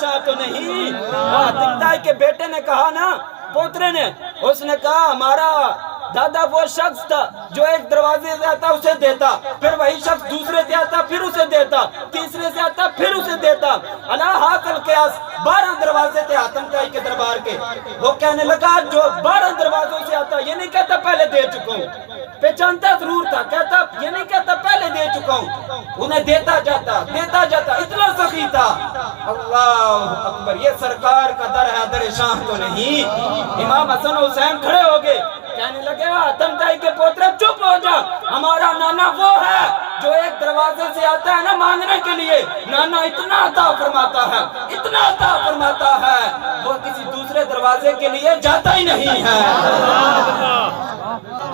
شاہ تو نہیں. دکھتا ہے کہ بیٹے نے کہا نا پوترے نے, اس نے کہا ہمارا دادا وہ شخص تھا جو ایک دروازے سے آتا اسے دیتا, پھر وہی شخص دوسرے سے آتا پھر اسے دیتا, تیسرے سے آتا پھر اسے دیتا. اللہ حاصل قیاس 12 دروازے تھے حاتم طائی کے دربار کے. وہ کہنے لگا جو 12 دروازوں سے آتا یہ نہیں کہتا پہلے دے چکا ہوں, پہچانتا ضرور تھا, کہتا یہ نہیں کہتا پہلے دے چکا ہوں, انہیں دیتا جاتا اتنا سخی تھا. اللہ اکبر, یہ سرکار کا در ہے در شاہ تو نہیں. امام حسن و حسین کھڑے ہو گئے, کہنے لگے حاتم طائی کے پوترے چپ ہو جا, ہمارا نانا وہ ہے جو ایک دروازے سے آتا ہے نا مانگنے کے لیے, نانا اتنا عطا فرماتا ہے, اتنا عطا فرماتا ہے, وہ کسی دوسرے دروازے کے لیے جاتا ہی نہیں ہے.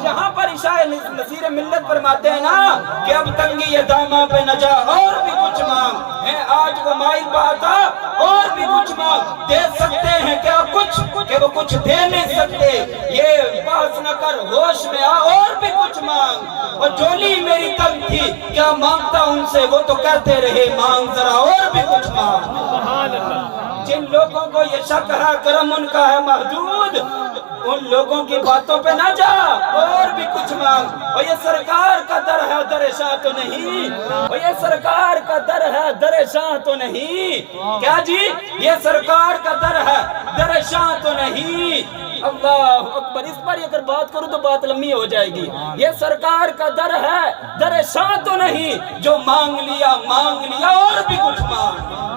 یہاں پر عشاء نصیر ملت فرماتے ہیں نا کہ اب تنگی یہ داماں پہ نہ جا اور بھی کچھ مانگ ہے, آج وہ مائل پاتا اور بھی کچھ مانگ, دے سکتے ہیں کیا کچھ کہ وہ کچھ دے نہیں سکتے, یہ بحث نہ کر ہوش میں آ اور بھی کچھ مانگ. اور جولی میری تنگ تھی کیا مانگتا ان سے, وہ تو کہتے رہے مانگ ذرا اور بھی کچھ مانگ. جن لوگوں کو یہ شک ہے کرم ان کا ہے محدود, ان لوگوں کی باتوں پہ نہ جا اور بھی کچھ مانگ. اور یہ سرکار کا در ہے در شاہ تو نہیں, اور یہ سرکار کا در ہے در شاہ تو نہیں. کیا جی, یہ سرکار کا در ہے در شاہ تو نہیں. اللہ اکبر, اس پر اگر بات کروں تو بات لمبی ہو جائے گی. یہ سرکار کا در ہے در شاہ تو نہیں, جو مانگ لیا اور بھی کچھ مانگ.